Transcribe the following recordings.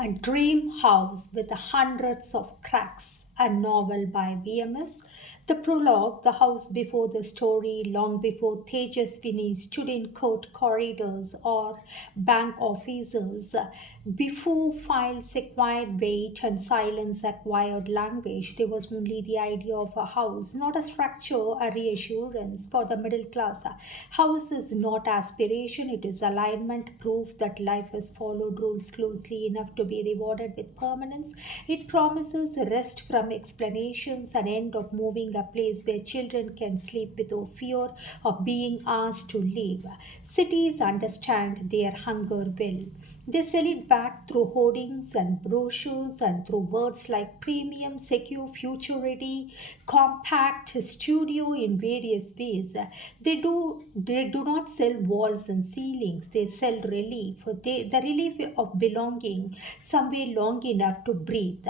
A Dream House with Hundreds of Cracks, a novel by VMS. The prologue, the house before the story, long before Tejaswini stood in court corridors or bank offices, before files acquired weight and silence acquired language, there was only the idea of a house, not a structure, a reassurance for the middle class. A house is not aspiration, it is alignment, proof that life has followed rules closely enough to be rewarded with permanence. It promises rest from explanations, an end of moving, a place where children can sleep without fear of being asked to leave. Cities understand their hunger well. They sell it back through hoardings and brochures and through words like premium, secure, future ready, compact, studio in various ways. They do not sell walls and ceilings. They sell relief. The relief of belonging somewhere long enough to breathe.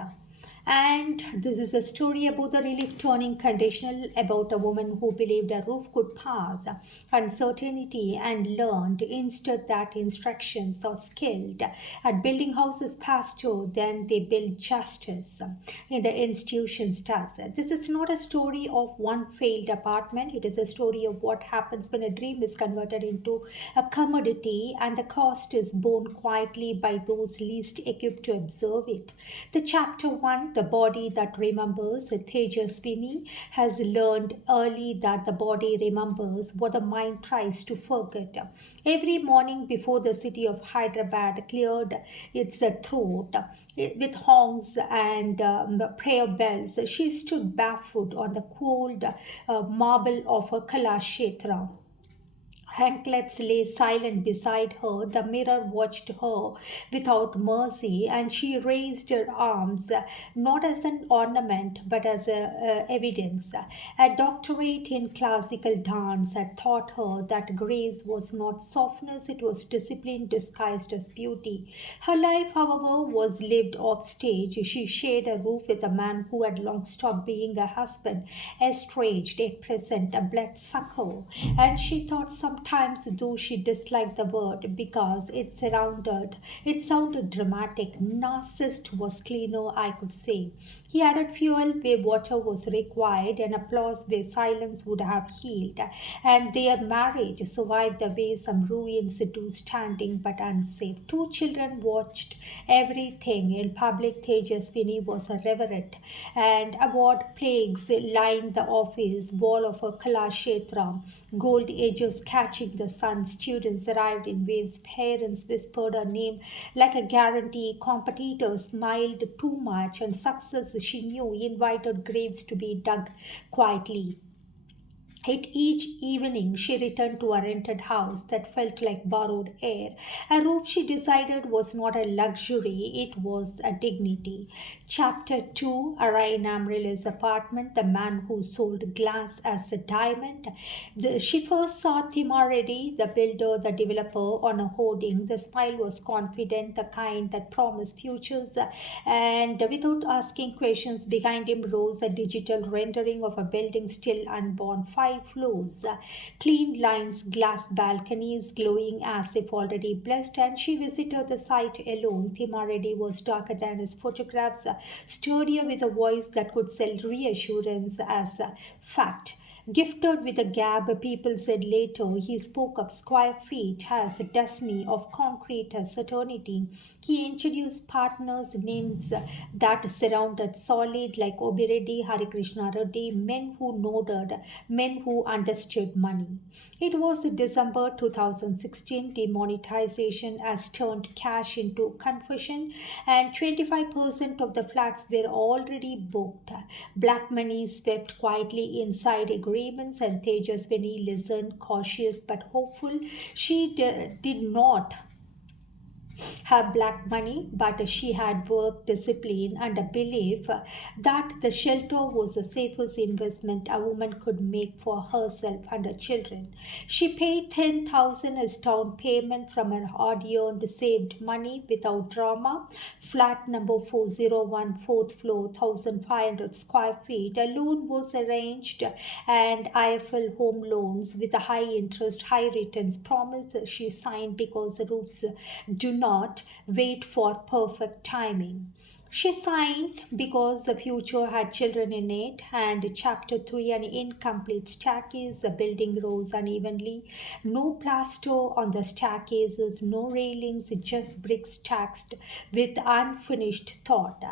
And this is a story about the relief turning conditional, about a woman who believed a roof could pass uncertainty and learned instead that instructions are skilled at building houses faster than they build justice in the institutions does. This is not a story of one failed apartment. It is a story of what happens when a dream is converted into a commodity and the cost is borne quietly by those least equipped to observe it. The chapter 1, the body that remembers, Tejaswini has learned early that the body remembers what the mind tries to forget. Every morning before the city of Hyderabad cleared its throat with honks and prayer bells, she stood barefoot on the cold marble of a Kalashetra. Anklets lay silent beside her. The mirror watched her without mercy, and she raised her arms not as an ornament but as evidence. A doctorate in classical dance had taught her that grace was not softness, it was discipline disguised as beauty. Her life, however, was lived off stage. She shared a roof with a man who had long stopped being a husband, estranged, at present a bloodsucker, and she thought sometimes, though she disliked the word because it sounded dramatic. Narcissist was cleaner, I could say. He added fuel where water was required and applause where silence would have healed. And their marriage survived the way some ruins do, standing but unsafe. Two children watched everything. In public, Tejaswini was a reverend, and award plagues lined the office wall of a Kalashetra. Gold edges catching the sun. Students arrived in waves. Parents whispered her name like a guarantee. Competitors smiled too much, and success, she knew, invited graves to be dug quietly. Yet each evening she returned to a rented house that felt like borrowed air. A roof she decided was not a luxury, it was a dignity. Chapter 2, Araina Amrila's apartment, the man who sold glass as a diamond. She first saw Thima Reddy, the builder, the developer, on a hoarding. The smile was confident, the kind that promised futures, and without asking questions, behind him rose a digital rendering of a building still unborn. 5 floors, clean lines, glass balconies glowing as if already blessed, and she visited the site alone. Thima Reddy was darker than his photographs, sturdier with a voice that could sell reassurance as a fact. Gifted with a gab, people said later, he spoke of square feet as a destiny, of concrete as eternity. He introduced partners, names that surrounded solid like Obireddy, Hari Krishna Reddy, men who nodded, men who understood money. It was December 2016, demonetization has turned cash into confession, and 25% of the flats were already booked. Black money swept quietly inside agreements, and Tejaswini listened, cautious but hopeful. She did not have black money, but she had work, discipline, and a belief that the shelter was the safest investment a woman could make for herself and her children. She paid 10,000 as down payment from her hard-earned saved money without drama. Flat number 401, fourth floor, 1,500 square feet. A loan was arranged, and IFL home loans with a high interest, high returns promised. She signed because the roofs do not but wait for perfect timing. She signed because the future had children in it, and chapter 3, an incomplete staircase, the building rose unevenly. No plaster on the staircases, no railings, just bricks stacked with unfinished thought.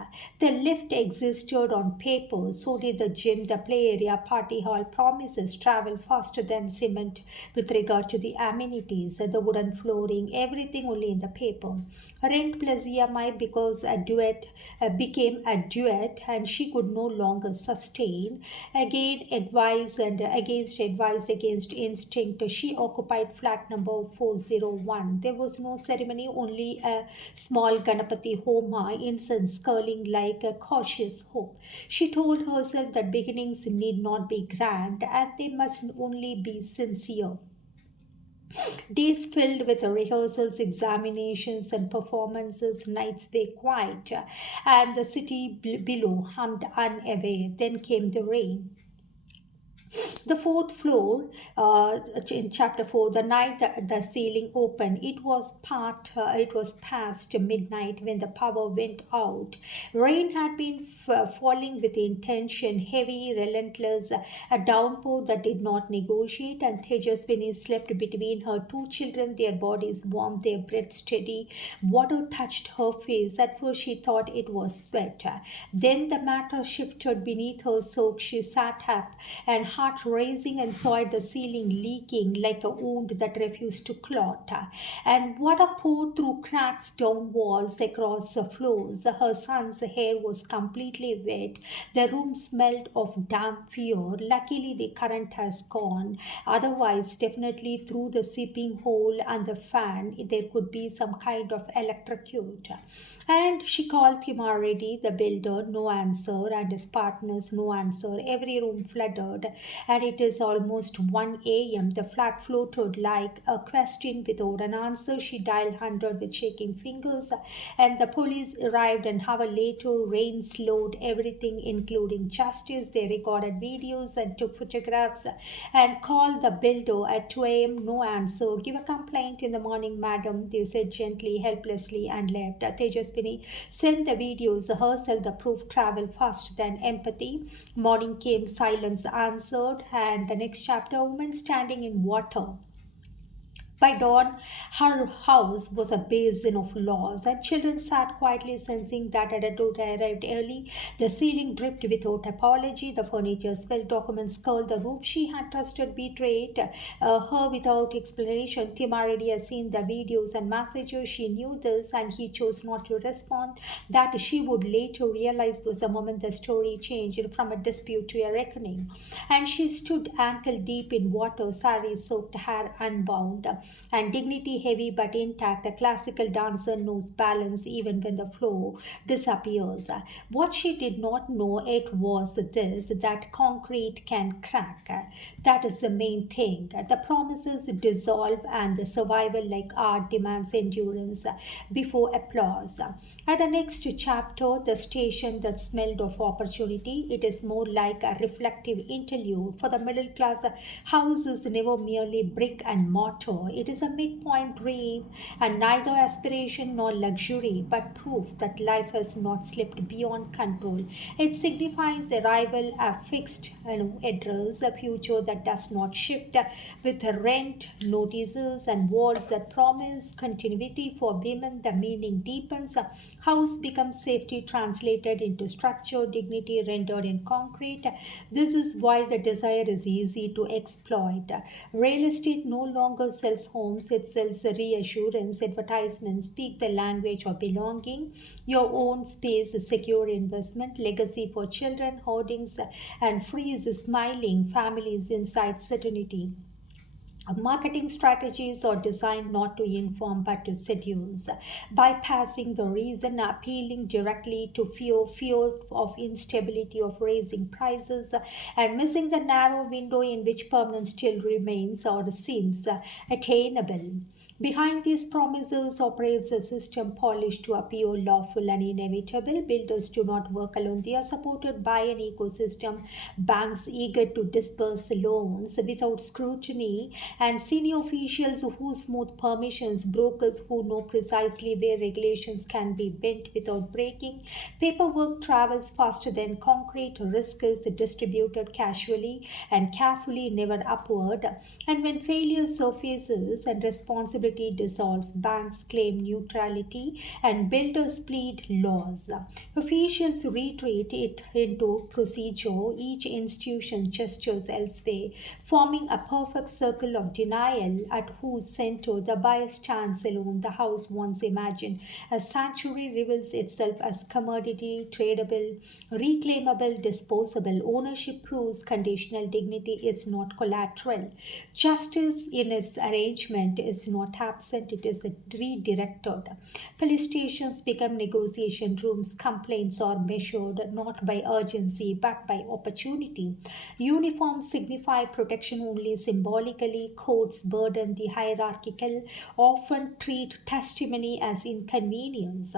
The lift existed on paper, so did the gym, the play area, party hall. Promises travel faster than cement with regard to the amenities, the wooden flooring, everything only in the paper. Rent plus EMI because a duet became a duet, and she could no longer sustain. Again, advice and against advice against instinct, she occupied flat number 401. There was no ceremony, only a small Ganapati Homa, incense curling like a cautious hope. She told herself that beginnings need not be grand and they must only be sincere. Days filled with rehearsals, examinations, and performances, nights were quiet, and the city below hummed unaware. Then came the rain. The fourth floor, in chapter 4, the night the ceiling opened, it was past midnight when the power went out. Rain had been falling with intention, heavy, relentless, a downpour that did not negotiate, and Tejaswini slept between her two children, their bodies warm, their breath steady. Water touched her face. At first she thought it was sweat. Then the matter shifted beneath her soak. She sat up and heart rising and saw the ceiling leaking like a wound that refused to clot. And water poured through cracks down walls across the floors. Her son's hair was completely wet. The room smelled of damp fear. Luckily, the current has gone. Otherwise, definitely through the seeping hole and the fan, there could be some kind of electrocute. And she called Thimaredi, the builder, no answer, and his partners, no answer. Every room flooded, and it is almost 1 a.m. The flat floated like a question without an answer. She dialed 100 with shaking fingers, and the police arrived an hour later. Rain slowed everything, including justice. They recorded videos and took photographs and called the builder at 2 a.m. No answer. Give a complaint in the morning, madam, they said gently, helplessly, and left. Tejaswini sent the videos herself. The proof traveled faster than empathy. Morning came, silence answered, and the next chapter, a woman standing in water. By dawn, her house was a basin of laws, and children sat quietly, sensing that adulthood arrived early. The ceiling dripped without apology, the furniture smelled, documents curled, the roof she had trusted betrayed her without explanation. Timaridi had seen the videos and messages. She knew this, and he chose not to respond. That she would later realize was the moment the story changed from a dispute to a reckoning. And she stood ankle deep in water, sari soaked, hair unbound, and dignity heavy but intact. A classical dancer knows balance even when the flow disappears. What she did not know it was this, that concrete can crack. That is the main thing. The promises dissolve, and the survival, like art, demands endurance before applause. At the next chapter, the station that smelled of opportunity, it is more like a reflective interlude. For the middle class, house is never merely brick and mortar. It is a midpoint dream, and neither aspiration nor luxury, but proof that life has not slipped beyond control. It signifies arrival, a fixed address, a future that does not shift, with rent notices and walls that promise continuity. For women, the meaning deepens. House becomes safety translated into structure, dignity rendered in concrete. This is why the desire is easy to exploit. Real estate no longer sells homes, it sells reassurance. Advertisements speak the language of belonging. Your own space, secure investment, legacy for children, hoardings, and freeze smiling families inside certainty. Marketing strategies are designed not to inform but to seduce, bypassing the reason, appealing directly to fear of instability, of raising prices, and missing the narrow window in which permanence still remains or seems attainable. Behind these promises operates a system polished to appear lawful and inevitable. Builders do not work alone, they are supported by an ecosystem, banks eager to disburse loans without scrutiny, and senior officials who smooth permissions, brokers who know precisely where regulations can be bent without breaking. Paperwork travels faster than concrete, risk is distributed casually and carefully, never upward. And when failure surfaces and responsibility dissolves, banks claim neutrality and builders plead loss. Officials retreat it into procedure, each institution gestures elsewhere, forming a perfect circle of denial at whose center the buyer stands alone. The house once imagined a sanctuary reveals itself as commodity, tradable, reclaimable, disposable. Ownership proves conditional dignity is not collateral. Justice in its arrangement is not absent, it is redirected. Police stations become negotiation rooms. Complaints are measured not by urgency but by opportunity. Uniforms signify protection only symbolically. Courts burden the hierarchical, often treat testimony as inconvenience.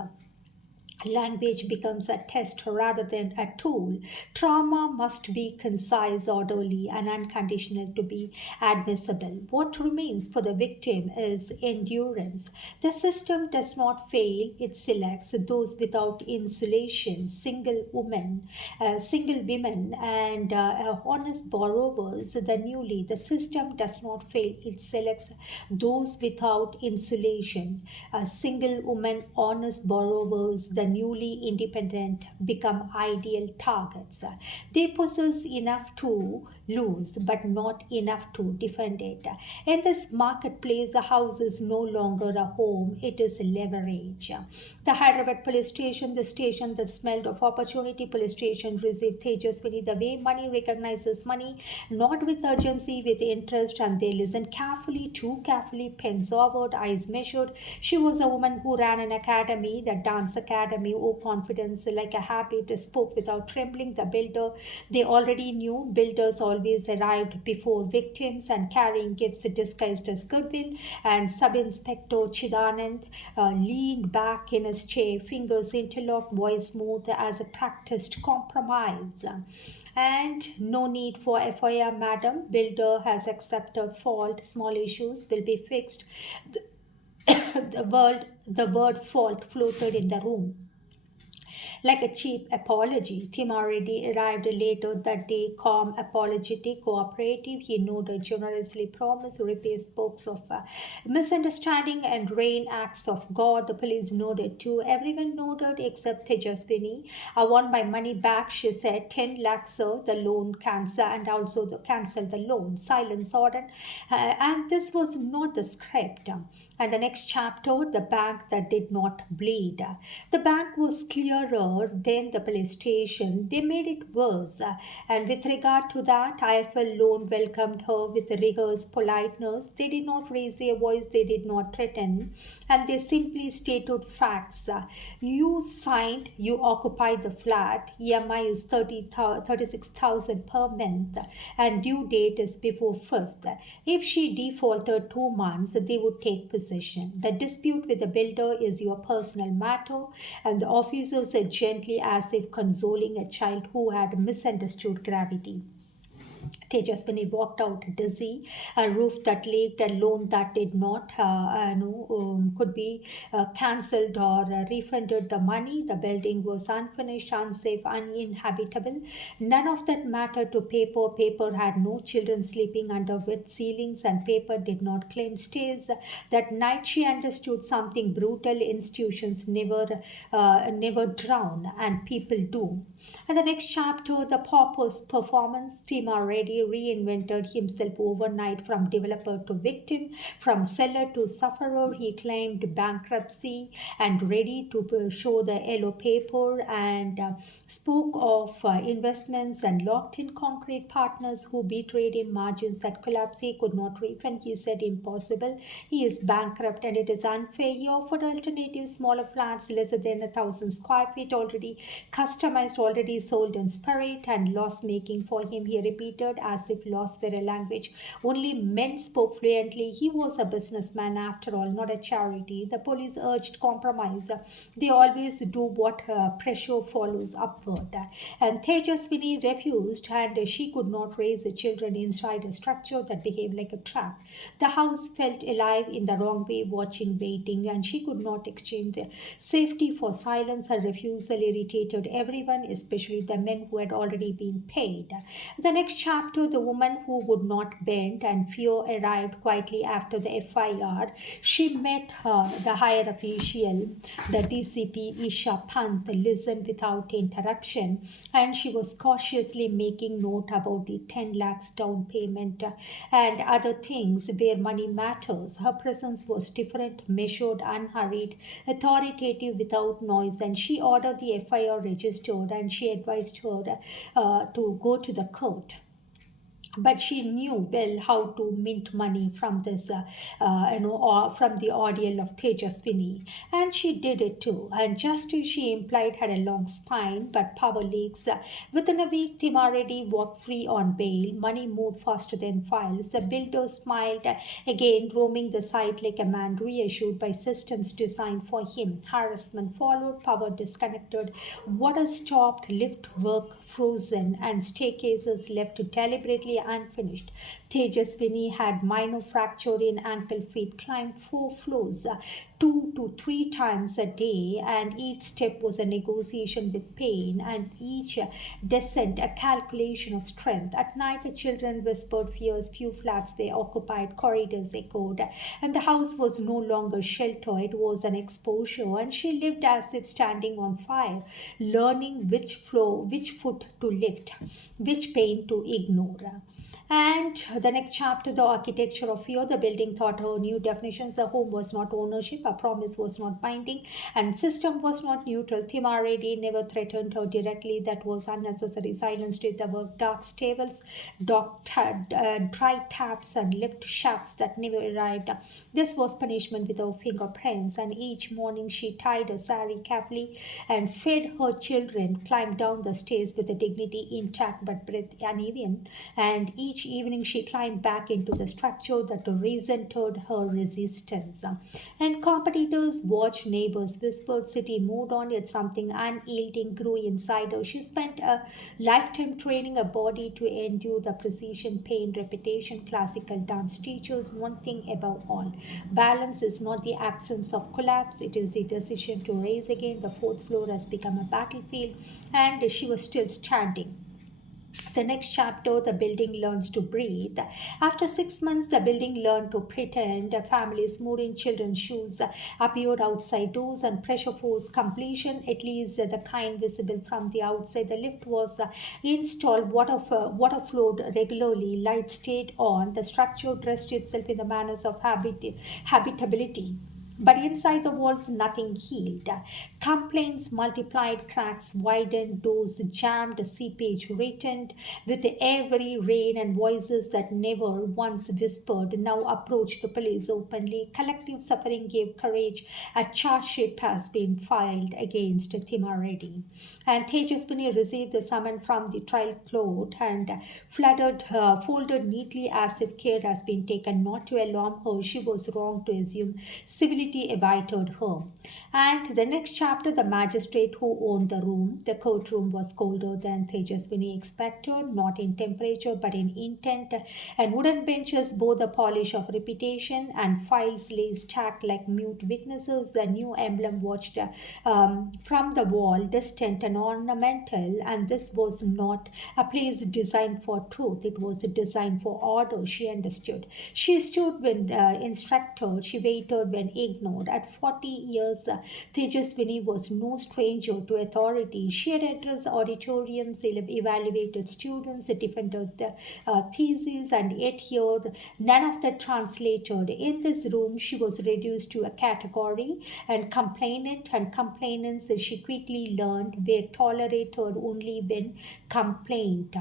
Language becomes a test rather than a tool. Trauma must be concise, orderly, and unconditional to be admissible. What remains for the victim is endurance. The system does not fail, it selects those without insulation, single women, and honest borrowers. The system does not fail, it selects those without insulation, single women, honest borrowers, the newly independent become ideal targets. They possess enough to lose, but not enough to defend it. In this marketplace, the house is no longer a home, it is leverage. The Hyderabad police station, the station that smelled of opportunity, police station received Tejaswini the way money recognizes money, not with urgency, with interest, and they listened carefully, too carefully, pens over, eyes measured. She was a woman who ran an academy, the dance academy, oh confidence like a habit, spoke without trembling. The builder, they already knew, builders always arrived before victims and carrying gifts disguised as goodwill. And Sub-Inspector Chidanand leaned back in his chair, fingers interlocked, voice smooth as a practiced compromise. And no need for FIR, madam. Builder has accepted fault. Small issues will be fixed. The word fault floated in the room like a cheap apology. Thimaredi arrived later that day, calm, apologetic, cooperative. He nodded generously, promised to repay spokes of misunderstanding and rain acts of God. The police nodded too. Everyone nodded except Tejaswini. I want my money back, she said. 10 lakhs, sir. The loan cancel and also cancel the loan. Silence ordered. And this was not the script. And the next chapter, the bank that did not bleed. The bank was clearer than the police station. They made it worse. And with regard to that, IFL loan welcomed her with rigorous politeness. They did not raise their voice, they did not threaten, and they simply stated facts. You signed, you occupied the flat. EMI is 36,000 per month, and due date is before 5th. If she defaulted 2 months, they would take possession. The dispute with the builder is your personal matter, and the officer said gently as if consoling a child who had misunderstood gravity. Tejaswini walked out dizzy. A roof that leaked, a loan that did not could be cancelled or refunded the money. The building was unfinished, unsafe, uninhabitable. None of that mattered to paper. Paper had no children sleeping under wet ceilings, and paper did not claim stays. That night she understood something brutal. Institutions never drown, and people do. And the next chapter, the pauper's performance. Thema already reinvented himself overnight, from developer to victim, from seller to sufferer. He claimed bankruptcy and ready to show the yellow paper, and spoke of investments and locked in concrete partners who betrayed him, margins that collapsed. He could not refund. He said impossible. He is bankrupt and it is unfair. He offered alternatives, smaller flats lesser than 1,000 square feet, already customized, already sold in spirit, and loss making for him. He repeated as if laws were a language only men spoke fluently. He was a businessman after all, not a charity. The police urged compromise. They always do what pressure follows upward. And Tejaswini refused, and she could not raise the children inside a structure that behaved like a trap. The house felt alive in the wrong way, watching, waiting, and she could not exchange their safety for silence. Her refusal irritated everyone, especially the men who had already been paid. The next chapter, the woman who would not bend, and fear arrived quietly after the FIR. She met the higher official, the DCP Isha Pant, listened without interruption, and she was cautiously making note about the 10 lakhs down payment and other things where money matters. Her presence was different, measured, unhurried, authoritative without noise, and she ordered the FIR registered, and she advised her to go to the court, but she knew well how to mint money from this, or from the ordeal of Tejaswini, and she did it too. And justice, she implied, had a long spine, but power leaks. Within a week, Timaredi walked free on bail. Money moved faster than files. The builder smiled again, roaming the site like a man reassured by systems designed for him. Harassment followed, power disconnected, water stopped, lift work frozen, and staircases left deliberately unfinished. Tejaswini had minor fracture in ankle feet, climbed 4 floors, 2 to 3 times a day, and each step was a negotiation with pain, and each descent a calculation of strength. At night, the children whispered fears. Few flats were occupied, corridors echoed, and the house was no longer shelter, it was an exposure, and she lived as if standing on fire, learning which floor, which foot to lift, which pain to ignore. And the next chapter, the architecture of fear. The building taught her new definitions. A home was not ownership, a promise was not binding, and system was not neutral. Thimaredi never threatened her directly. That was unnecessary. Silence did the work. Dark stables, dry taps, and lift shafts that never arrived. This was punishment without fingerprints. And each morning she tied her sari carefully and fed her children, climbed down the stairs with a dignity intact but breath uneven. And each evening she climbed back into the structure that resented her resistance. And competitors watched, neighbors whispered, city moved on, yet something unyielding grew inside her. She spent a lifetime training a body to endure the precision, pain, repetition. Classical dance teachers one thing above all: balance is not the absence of collapse, it is the decision to rise again. The fourth floor has become a battlefield, and she was still standing. The next chapter, the building learns to breathe. After 6 months, the building learned to pretend. Families moved in children's shoes, appeared outside doors, and pressure forced completion, at least the kind visible from the outside. The lift was installed, water flowed regularly, lights stayed on. The structure dressed itself in the manners of habitability. But inside the walls, nothing healed. Complaints multiplied, cracks widened, doors jammed, seepage returned with every rain, and voices that never once whispered now approached the police openly. Collective suffering gave courage. A charge sheet has been filed against Thimaredi. And Tejaswini received the summons from the trial court and folded neatly as if care has been taken not to alarm her. She was wrong to assume civility awaited her. And the next chapter, the magistrate who owned the room. The courtroom was colder than Tejaswini expected, not in temperature but in intent, and wooden benches bore the polish of reputation, and files lay stacked like mute witnesses. A new emblem watched from the wall, distant and ornamental, and this was not a place designed for truth, it was designed for order. She understood. She stood when instructed, she waited when ignored. At 40 years, Tejaswini was no stranger to authority. She had addressed auditoriums, evaluated students, defended the theses, and yet here none of that translated. In this room, she was reduced to a category, and complainant and complainants, she quickly learned, were tolerated only when complained.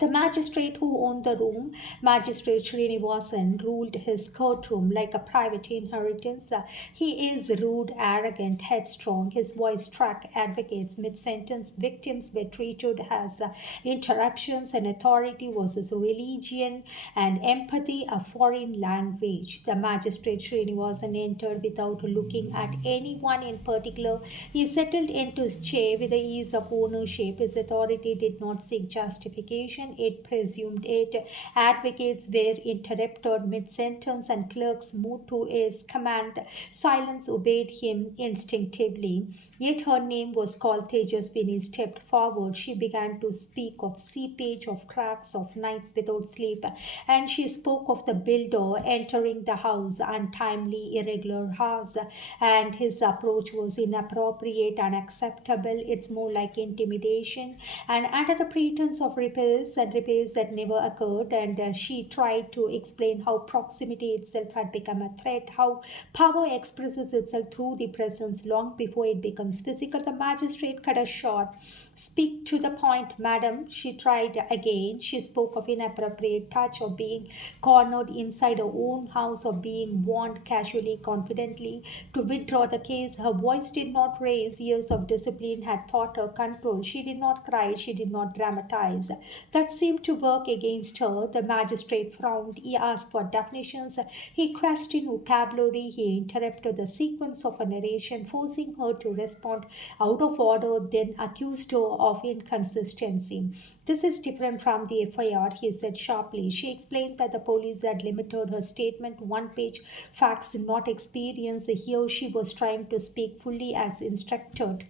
The magistrate who owned the room, Magistrate Srinivasan, ruled his courtroom like a private inheritance. He is rude, arrogant, headstrong. His voice struck advocates mid sentence. Victims were treated as interruptions, and authority was his religion, and empathy a foreign language. The magistrate Srinivasan entered without looking at anyone in particular. He settled into his chair with the ease of ownership. His authority did not seek justification, it presumed it. Advocates were interrupted mid sentence, and clerks moved to his command. Silence obeyed him instinctively. Yet her name was called. Tejaswini stepped forward. She began to speak of seepage, of cracks, of nights without sleep, and she spoke of the builder entering the house untimely, irregular hours, and his approach was inappropriate, unacceptable. It's more like intimidation, and under the pretense of repairs and repairs that never occurred. And she tried to explain how proximity itself had become a threat, how power expresses itself through the presence long before it becomes physical. The magistrate cut her short. Speak to the point, madam. She tried again. She spoke of inappropriate touch, of being cornered inside her own house, of being warned casually, confidently to withdraw the case. Her voice did not raise. Years of discipline had taught her control. She did not cry. She did not dramatize. That seemed to work against her. The magistrate frowned. He asked for definitions. He questioned vocabulary. He interrupted the sequence of a narration, forcing her to respond out of order, then accused her of inconsistency. This is different from the FIR, he said sharply. She explained that the police had limited her statement to one page, facts, not experience. Here she was trying to speak fully as instructed.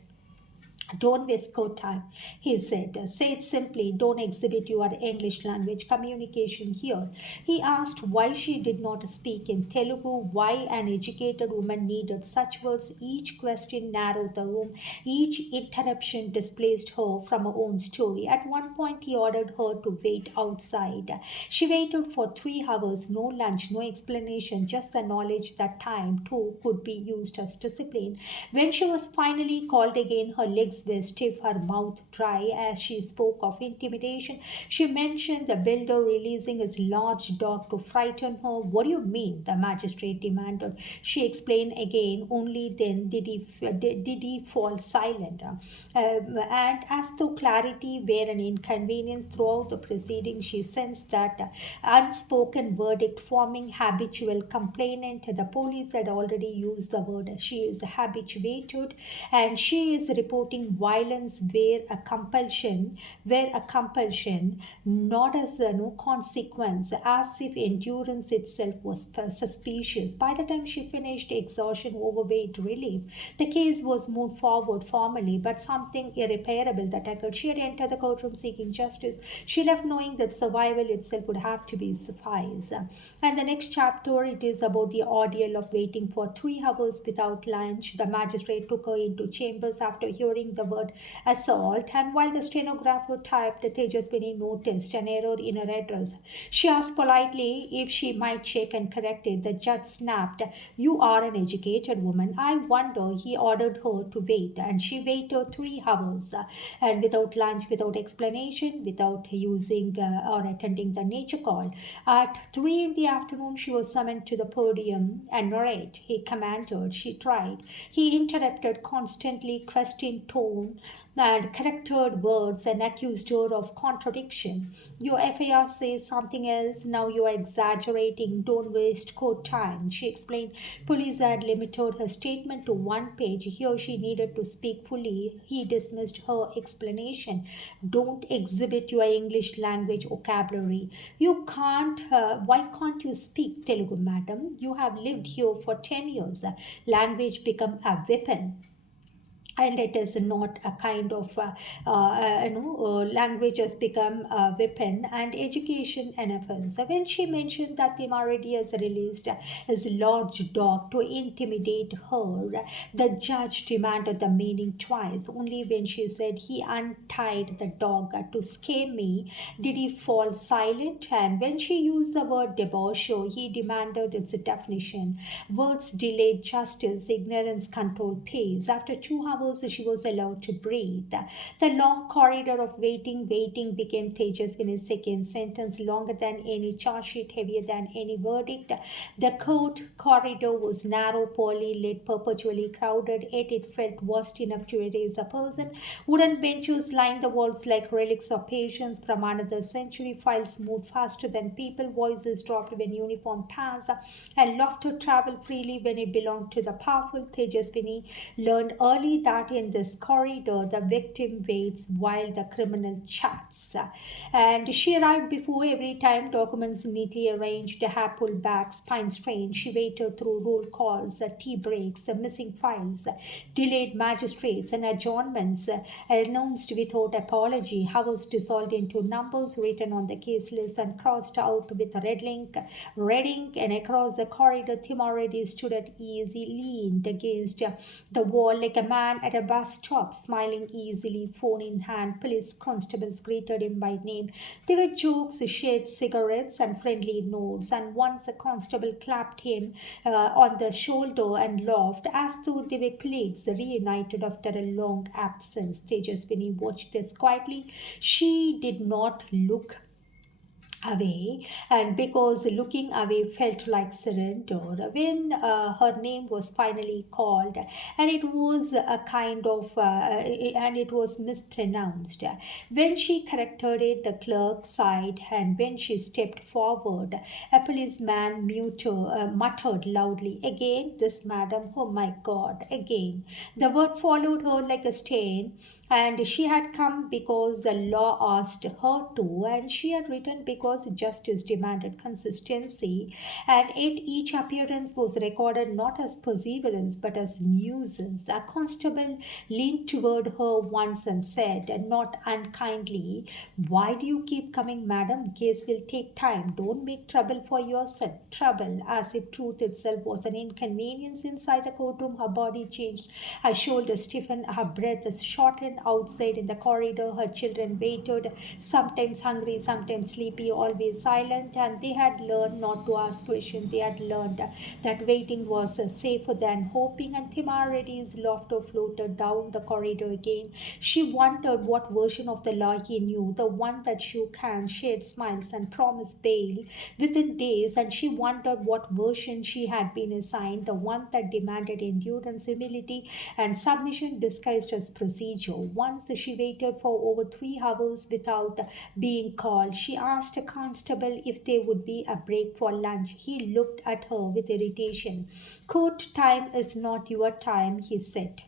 Don't waste court time, he said. Say it simply. Don't exhibit your English language communication here. He asked why she did not speak in Telugu, why an educated woman needed such words. Each question narrowed the room. Each interruption displaced her from her own story. At one point, he ordered her to wait outside. She waited for 3 hours, no lunch, no explanation, just the knowledge that time too could be used as discipline. When she was finally called again, her legs were stiff, her mouth dry. As she spoke of intimidation, she mentioned the builder releasing his large dog to frighten her. What do you mean? The magistrate demanded. She explained again. Only then did he fall silent. And as though clarity were an inconvenience throughout the proceedings, she sensed that unspoken verdict forming habitual complainant. The police had already used the word. She is habituated, and she is reporting violence where a compulsion, not as no consequence, as if endurance itself was suspicious. By the time she finished, exhaustion overweight relief. The case was moved forward formally, but something irreparable that occurred. She had entered the courtroom seeking justice. She left knowing that survival itself would have to be suffice. And the next chapter, it is about the ordeal of waiting for 3 hours without lunch. The magistrate took her into chambers after hearing the word assault, and while the stenographer typed, Tejaswini noticed an error in her address. She asked politely if she might check and correct it. The judge snapped, "You are an educated woman. I wonder." He ordered her to wait, and she waited 3 hours, and without lunch, without explanation, without using or attending the nature call. At 3 in the afternoon, she was summoned to the podium and narrate. He commanded. She tried. He interrupted constantly, questioned tone, and corrected words, and accused her of contradiction. Your FIR says something else. Now you are exaggerating. Don't waste court time. She explained. Police had limited her statement to one page. Here she needed to speak fully. He dismissed her explanation. Don't exhibit your English language vocabulary. You can't. Why can't you speak Telugu, madam? You have lived here for 10 years. Language become a weapon, and it is not a kind of language has become a weapon, and education an offense. When she mentioned that the Maradi has released his large dog to intimidate her, the judge demanded the meaning twice. Only when she said he untied the dog to scare me did he fall silent, and when she used the word debauch, he demanded its definition. Words delayed justice, ignorance controlled pace. After 2 hours hours she was allowed to breathe. The long corridor of waiting became Tejaswini's second sentence, longer than any charge sheet, heavier than any verdict. The court corridor was narrow, poorly lit, perpetually crowded, yet it felt vast enough to erase a person. Wooden benches lined the walls like relics of patience from another century. Files moved faster than people, voices dropped when uniform passed, and laughter traveled freely when it belonged to the powerful. Tejaswini learned early that in this corridor the victim waits while the criminal chats. And she arrived before every time, documents neatly arranged, hair pulled back, spine strained. She waited through roll calls, tea breaks, missing files, delayed magistrates, and adjournments announced without apology. Hours dissolved into numbers written on the case list and crossed out with red ink, and across the corridor, Thimaredi stood at ease. He leaned against the wall like a man at a bus stop, smiling easily, phone in hand. Police constables greeted him by name. There were jokes, shared cigarettes, and friendly nods, and once a constable clapped him on the shoulder and laughed as though they were colleagues reunited after a long absence. Tejaswini watched this quietly. She did not look away, and because looking away felt like surrender. When her name was finally called, and it was a kind of and it was mispronounced, when she corrected it, the clerk sighed, and when she stepped forward, a policeman muttered loudly, again this madam, oh my god, again. The word followed her like a stain, and she had come because the law asked her to, and she had written because justice demanded consistency, and yet each appearance was recorded not as perseverance but as nuisance. A constable leaned toward her once and said, not unkindly, why do you keep coming, madam? Case will take time. Don't make trouble for yourself. Trouble, as if truth itself was an inconvenience inside the courtroom. Her body changed. Her shoulders stiffened, her breath shortened. Outside in the corridor, her children waited, sometimes hungry, sometimes sleepy, always silent, and they had learned not to ask questions. They had learned that waiting was safer than hoping, and Thimaredi's laughter floated down the corridor again. She wondered what version of the law he knew, the one that shook hands, shared smiles, and promised bail within days, and she wondered what version she had been assigned, the one that demanded endurance, humility, and submission disguised as procedure. Once she waited for over 3 hours without being called. She asked a constable if there would be a break for lunch. He looked at her with irritation. Court time is not your time, he said.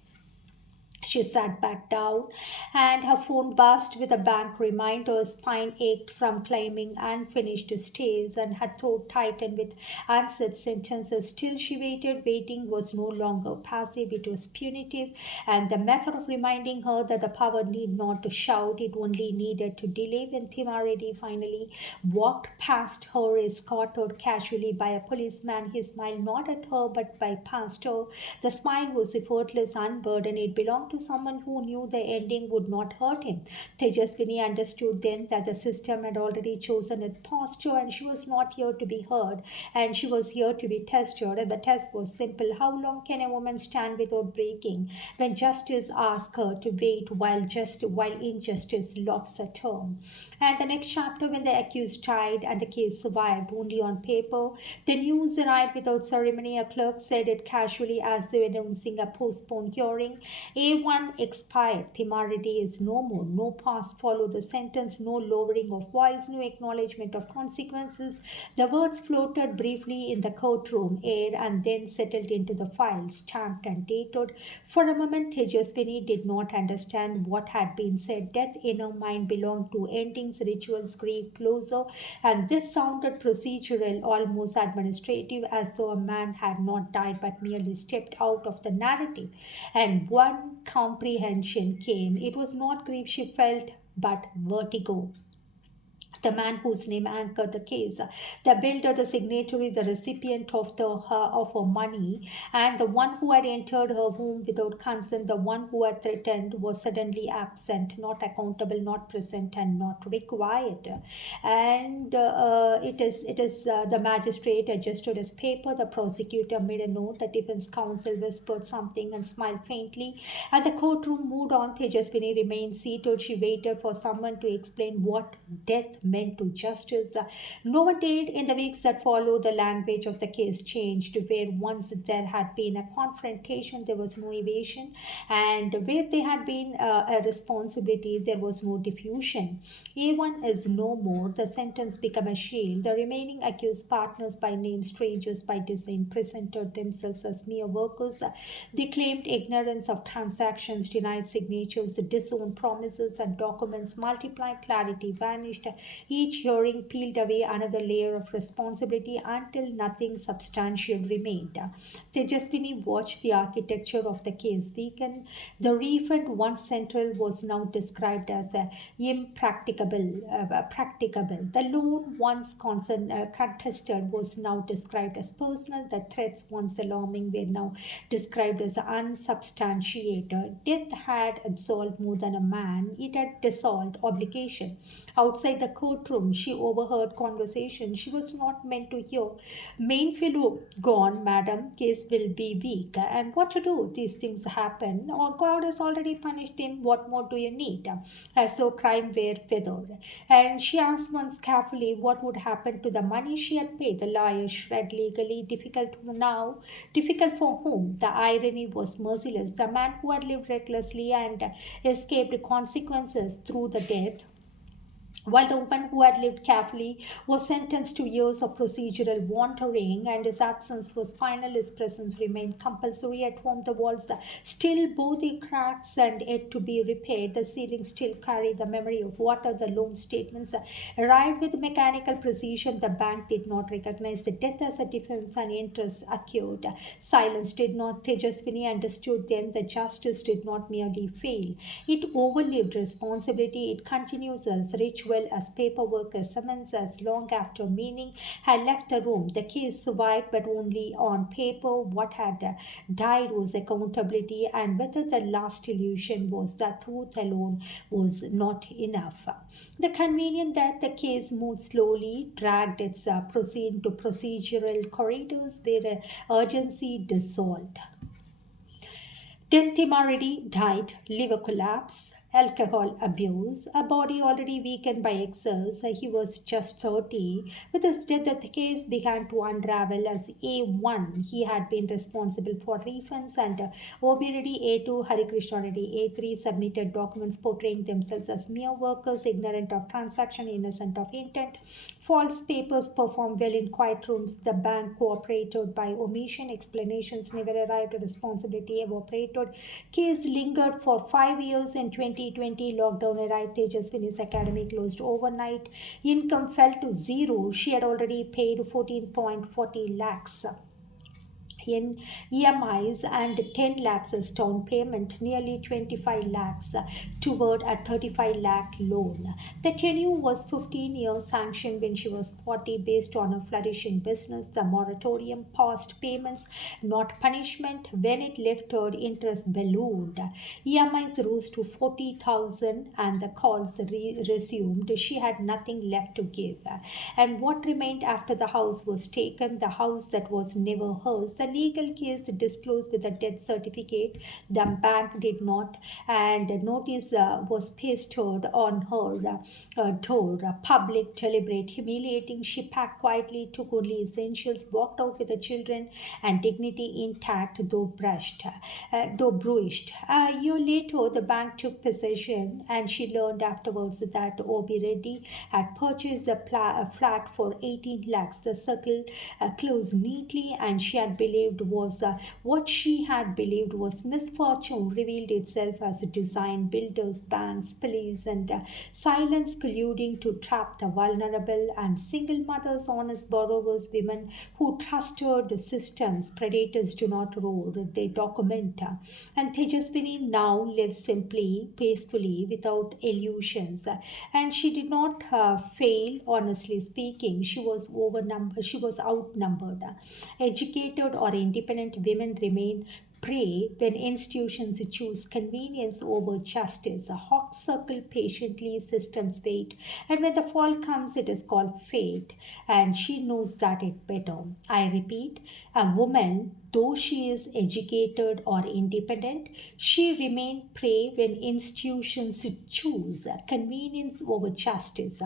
She sat back down, and her phone buzzed with a bank reminder. Her spine ached from climbing unfinished stairs, and her throat tightened with answered sentences. Still, she waited. Waiting was no longer passive, it was punitive, and the method of reminding her that the power need not to shout, it only needed to delay. When Thimaredi finally walked past her, escorted casually by a policeman, he smiled not at her but by past her. The smile was effortless, unburdened. It belonged to someone who knew the ending would not hurt him. Tejaswini understood then that the system had already chosen its posture, and she was not here to be heard, and she was here to be tested. And the test was simple. How long can a woman stand without breaking when justice asks her to wait while injustice lofts a term? And the next chapter, when the accused died and the case survived only on paper, the news arrived without ceremony. A clerk said it casually as though announcing a postponed hearing. A1 expired. Thimaredi is no more. No pause followed the sentence. No lowering of voice. No acknowledgement of consequences. The words floated briefly in the courtroom air and then settled into the file, stamped and dated. For a moment, Tejaswini did not understand what had been said. Death in her mind belonged to endings, rituals, grief, closure, and this sounded procedural, almost administrative, as though a man had not died but merely stepped out of the narrative. And one comprehension came. It was not grief she felt, but vertigo. the man whose name anchored the case, the builder, the signatory, the recipient of her money, and the one who had entered her home without consent, the one who had threatened, was suddenly absent, not accountable, not present, and not required. And the magistrate adjusted his paper. The prosecutor made a note. The defense counsel whispered something and smiled faintly. And the courtroom moved on. Tejaswini remained seated. She waited for someone to explain what death meant to justice. No one did. In the weeks that followed, the language of the case changed. Where once there had been a confrontation, there was no evasion, and where there had been a responsibility, there was no diffusion. A1 is no more. The sentence became a shield. The remaining accused, partners by name, strangers by design, presented themselves as mere workers. They claimed ignorance of transactions, denied signatures, disowned promises and documents, multiplied, clarity vanished. Each hearing peeled away another layer of responsibility until nothing substantial remained. Tejaswini watched the architecture of the case weaken. The refund, once central, was now described as practicable. The loan, once contested, was now described as personal. The threats, once alarming, were now described as unsubstantiated. Death had absolved more than a man, it had dissolved obligation. Outside the courtroom, she overheard conversation she was not meant to hear. Main fellow gone, madam, case will be weak. And what to do? These things happen. Or God has already punished him. What more do you need? As though crime were feathered. And she asked once carefully what would happen to the money she had paid. The lawyer shrugged legally. Difficult now. Difficult for whom? The irony was merciless. The man who had lived recklessly and escaped consequences through the death, while the woman who had lived carefully was sentenced to years of procedural wandering, and his absence was final, his presence remained compulsory. At home, the walls still bore the cracks and yet to be repaired. The ceilings still carry the memory of water. The loan statements arrived with mechanical precision. The bank did not recognize the death as a defense, and interest accrued. Silence did not. Tejaswini understood then that justice did not merely fail. It overlived responsibility. It continues as ritual, as paperwork, as summons, as long after meaning had left the room. The case survived, but only on paper. What had died was accountability, and whether the last illusion was that truth alone was not enough. The convenient that the case moved slowly, dragged its proceed to procedural corridors where urgency dissolved. Then Timaridi died, liver collapse, alcohol abuse, a body already weakened by excess. He was just 30. With his death, the case began to unravel. As A1, he had been responsible for refunds, and Obiridi A2, Harikrishna Reddy A3 submitted documents portraying themselves as mere workers, ignorant of transaction, innocent of intent. False papers performed well in quiet rooms. The bank cooperated by omission. Explanations never arrived. Responsibility evaporated. Case lingered for 5 years. In 2020, lockdown arrived. Tejaswini's academy closed overnight. Income fell to zero. She had already paid 14.40 lakhs in EMIs and 10 lakhs as down payment, nearly 25 lakhs toward a 35 lakh loan. The tenure was 15 years, sanctioned when she was 40 based on a flourishing business. The moratorium paused payments, not punishment. When it lifted, interest ballooned. EMIs rose to 40,000 and the calls resumed. She had nothing left to give. And what remained after the house was taken, the house that was never hers, the legal case disclosed with a death certificate. The bank did not, and a notice was pasted on her door. Public, deliberate, humiliating. She packed quietly, took only essentials, walked out with the children and dignity intact, though bruised. A year later, the bank took possession, and she learned afterwards that Obi Reddy had purchased a flat for 18 lakhs. The circle closed neatly, and she had believed believed was misfortune revealed itself as design, builders, banks, police, and silence colluding to trap the vulnerable, and single mothers, honest borrowers, women who trusted the systems. Predators do not roar, they document. And Tejaswini now lives simply, peacefully, without illusions. And she did not fail, honestly speaking. She was outnumbered. Educated or independent women remain prey when institutions choose convenience over justice. A hawk circle patiently, systems wait, and when the fall comes, it is called fate, and she knows that it better. I repeat, a woman, though she is educated or independent, she remains prey when institutions choose convenience over justice.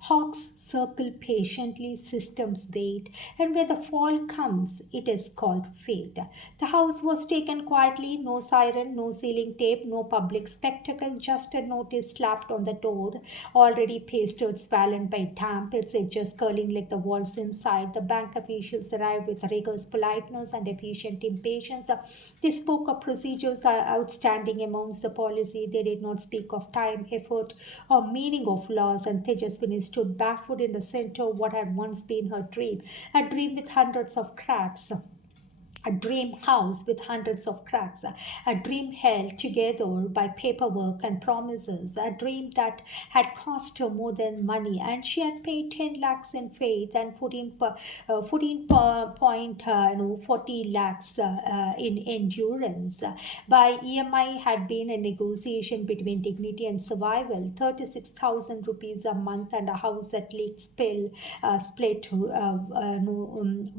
Hawks circle patiently, systems wait, and when the fall comes, it is called fate. The house was taken quietly, no siren, no ceiling tape, no public spectacle, just a notice slapped on the door, already pasted, swollen by damp, its edges curling like the walls inside. The bank officials arrived with rigorous politeness and efficient impatience. They spoke of procedures outstanding amounts the policy. They did not speak of time, effort, or meaning of laws, and Tejaswini stood barefoot in the center of what had once been her dream, a dream with hundreds of cracks, a dream house with hundreds of cracks, a dream held together by paperwork and promises, a dream that had cost her more than money, and she had paid 10 lakhs in faith and 40 lakhs in endurance. By EMI had been a negotiation between dignity and survival, 36,000 rupees a month and a house at leak split,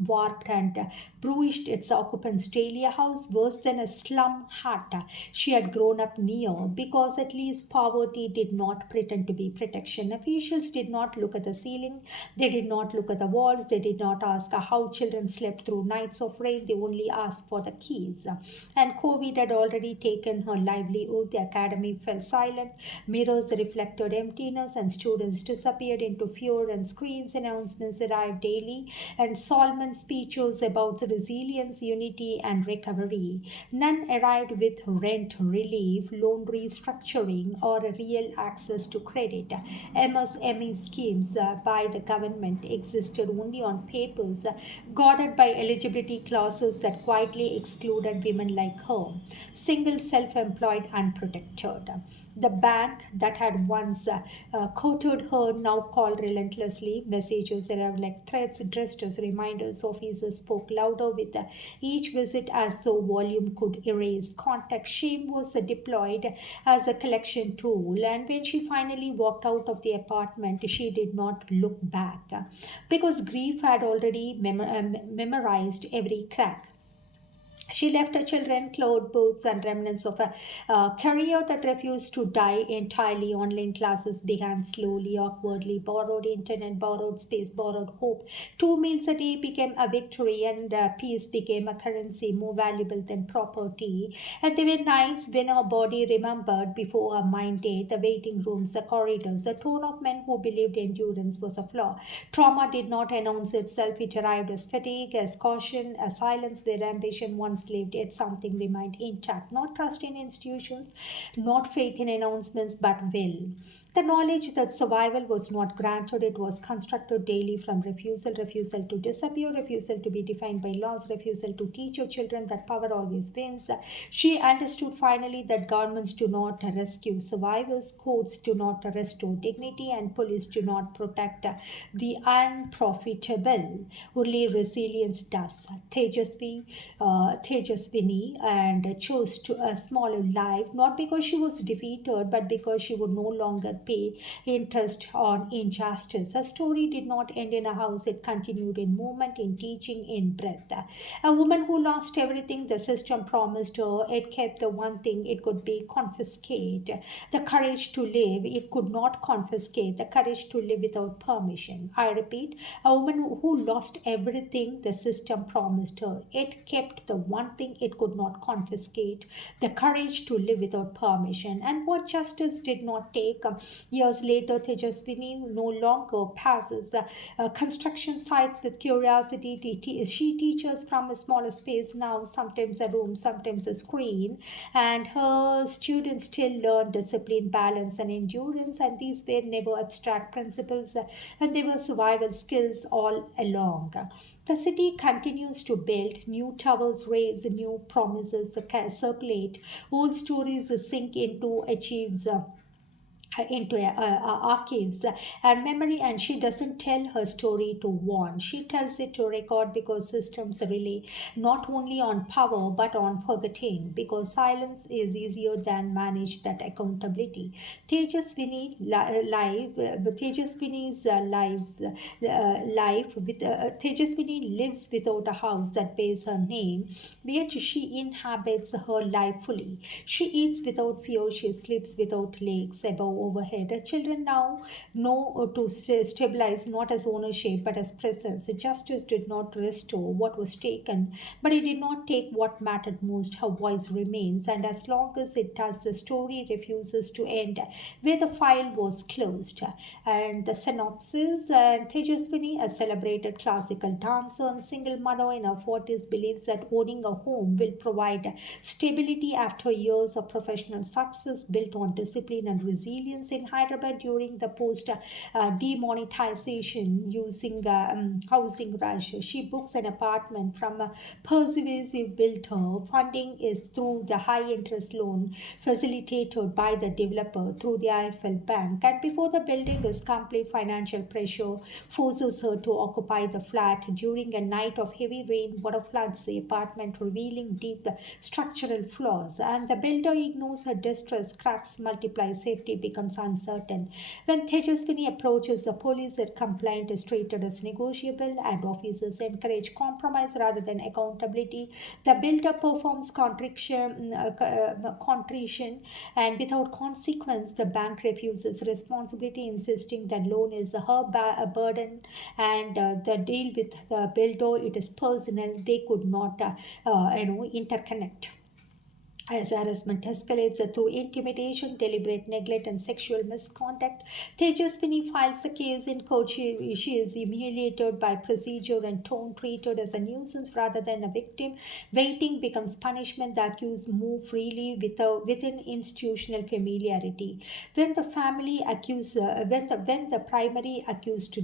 warped and bruised its occupant's daily house worse than a slum hut she had grown up near, because at least poverty did not pretend to be protection. Officials did not look at the ceiling, they did not look at the walls, they did not ask how children slept through nights of rain, they only asked for the keys. And COVID had already taken her livelihood. The academy fell silent, mirrors reflected emptiness, and students disappeared into fear, and screens announcements arrived daily, and Solomon speeches about resilience, unity, and recovery. None arrived with rent relief, loan restructuring, or real access to credit. MSME schemes by the government existed only on papers, guarded by eligibility clauses that quietly excluded women like her, single, self employed, unprotected. The bank that had once courted her now called relentlessly. Messages arrived like threats dressed as reminders. Officers spoke louder with each visit as though volume could erase context. Shame was deployed as a collection tool, and when she finally walked out of the apartment, she did not look back because grief had already memorized every crack. She left her children, clothes, books, and remnants of a career that refused to die entirely. Online classes began slowly, awkwardly. Borrowed internet, borrowed space, borrowed hope. 2 meals a day became a victory, and peace became a currency more valuable than property. And there were nights when her body remembered before her mind did, the waiting rooms, the corridors, the tone of men who believed endurance was a flaw. Trauma did not announce itself, it arrived as fatigue, as caution, as silence where ambition once lived, yet something remained intact. Not trust in institutions, not faith in announcements, but will. The knowledge that survival was not granted, it was constructed daily from refusal to disappear, refusal to be defined by laws, refusal to teach your children that power always wins. She understood finally that governments do not rescue survivors, courts do not restore dignity, and police do not protect the unprofitable. Only resilience does. Tejaswini and chose to a smaller life, not because she was defeated, but because she would no longer pay interest on injustice. Her story did not end in a house, it continued in movement, in teaching, in breath. A woman who lost everything the system promised her, it kept the one thing it could be: confiscate. The courage to live, it could not confiscate the courage to live without permission. I repeat, a woman who lost everything the system promised her, it kept the one thing it could not confiscate: the courage to live without permission. And what justice did not take, years later, Tejaswini no longer passes construction sites with curiosity. She teaches from a smaller space now, sometimes a room, sometimes a screen, and her students still learn discipline, balance, and endurance. And these were never abstract principles, and they were survival skills all along. The city continues to build, new towers raise, new promises circulate, old stories sink into achieves. Into archives and memory, and she doesn't tell her story to warn, she tells it to record, because systems rely not only on power but on forgetting, because silence is easier than manage that accountability. Tejaswini's life with Tejaswini lives without a house that bears her name, yet she inhabits her life fully. She eats without fear, she sleeps without legs above overhead. The children now know to stabilize not as ownership but as presence. Justice did not restore what was taken, but it did not take what mattered most. Her voice remains, and as long as it does, the story refuses to end where the file was closed. And the synopsis: Tejaswini, a celebrated classical dancer and single mother in her 40s, believes that owning a home will provide stability after years of professional success built on discipline and resilience. In Hyderabad during the post demonetization using housing rush, she books an apartment from a persuasive builder. Funding is through the high interest loan facilitated by the developer through the IFL Bank. And before the building is complete, financial pressure forces her to occupy the flat. During a night of heavy rain, water floods the apartment, revealing deep structural flaws, and the builder ignores her distress. Cracks multiply, safety becomes uncertain. When Tejaswini approaches the police, her complaint is treated as negotiable, and officers encourage compromise rather than accountability. The builder performs contrition, and without consequence, the bank refuses responsibility, insisting that loan is her burden, and the deal with the builder, it is personal. They could not, interconnect. As harassment escalates through intimidation, deliberate neglect, and sexual misconduct, Tejaswini files a case in court. She is humiliated by procedure and tone, treated as a nuisance rather than a victim. Waiting becomes punishment. The accused move freely within institutional familiarity. When the primary accused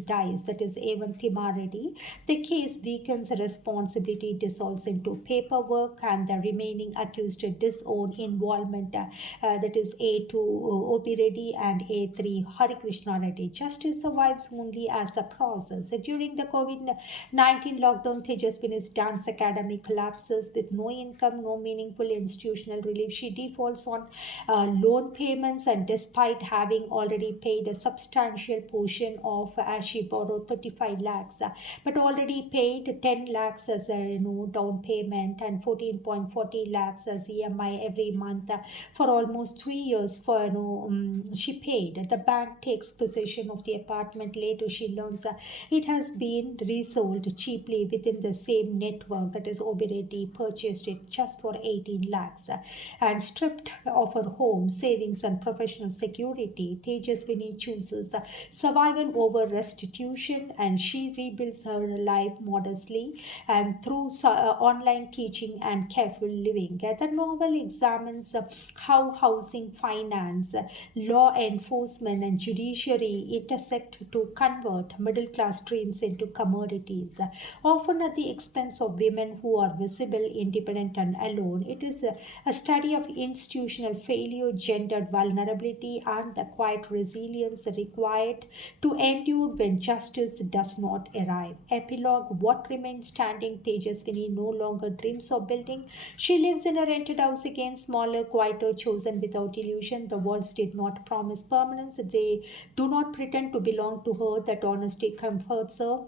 dies, that is Evan Thimaredi, the case weakens. Responsibility dissolves into paperwork, and the remaining accused disown involvement, that is A2 Obi Reddy and A3 Hari Krishna Reddy. Justice survives only as a process. During the COVID-19 lockdown, Tejaswini's dance academy collapses with no income, no meaningful institutional relief. She defaults on loan payments, and despite having already paid a substantial portion of, as she borrowed 35 lakhs, but already paid 10 lakhs as a down payment and 14.40 lakhs as EMI every month, for almost 3 years. She paid. The bank takes possession of the apartment. Later she learns it has been resold cheaply within the same network, that is Oberedi purchased it just for 18 lakhs, and stripped of her home, savings, and professional security. Tejaswini chooses survival over restitution, and she rebuilds her life modestly and through online teaching and careful living. The novel examines how housing, finance, law enforcement, and judiciary intersect to convert middle class dreams into commodities, often at the expense of women who are visible, independent, and alone. It is a study of institutional failure, gendered vulnerability, and the quiet resilience required to endure when justice does not arrive. Epilogue: what remains standing? Tejaswini no longer dreams of building. She lives in a rented house again, smaller, quieter, chosen without illusion. The walls did not promise permanence. They do not pretend to belong to her. That honesty comforts her.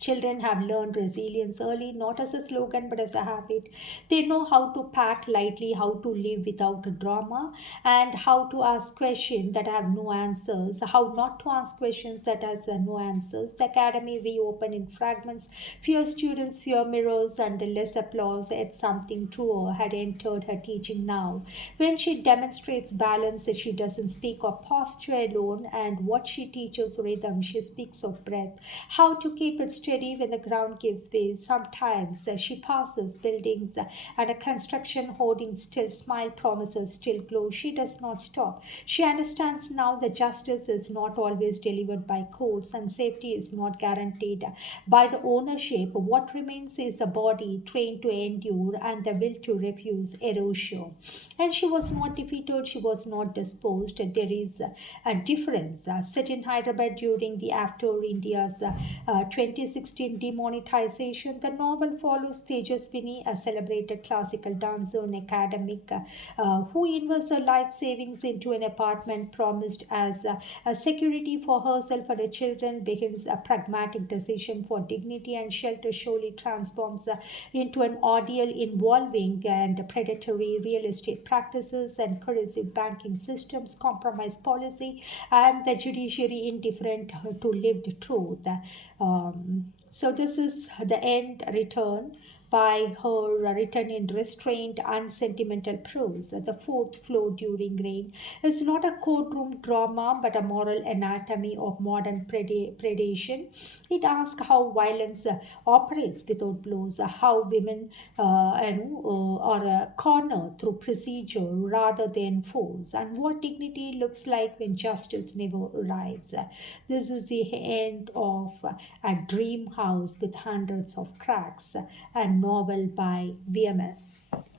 Children have learned resilience early, not as a slogan but as a habit. They know how to pack lightly, how to live without drama, and how to ask questions that have no answers, how not to ask questions that has no answers. The academy reopened in fragments. Fewer students, fewer mirrors, and less applause. Yet something truer had entered her teaching now. When she demonstrates balance, she doesn't speak of posture alone, and what she teaches rhythm, she speaks of breath, how to keep it steady when the ground gives way. Sometimes she passes buildings and a construction hoarding still smile, promises still glow. She does not stop. She understands now that justice is not always delivered by courts and safety is not guaranteed by the ownership. What remains is a body trained to endure and the will to refuse erosion. And she was not defeated, she was not disposed. There is a difference. Set in Hyderabad during the after India's 2016 demonetization, the novel follows Tejaswini, a celebrated classical dancer and academic who invests her life savings into an apartment promised as a security for herself and her children, begins a pragmatic decision for dignity and shelter, surely transforms into an ordeal involving and predatory real estate practices and corrosive banking systems, compromise policy, and the judiciary indifferent to lived truth. So this is the end return by her written in restrained, unsentimental prose. The fourth floor during rain is not a courtroom drama but a moral anatomy of modern predation. It asks how violence operates without blows, how women are cornered through procedure rather than force, and what dignity looks like when justice never arrives. This is the end of A Dream House with Hundreds of Cracks, a novel by VMS.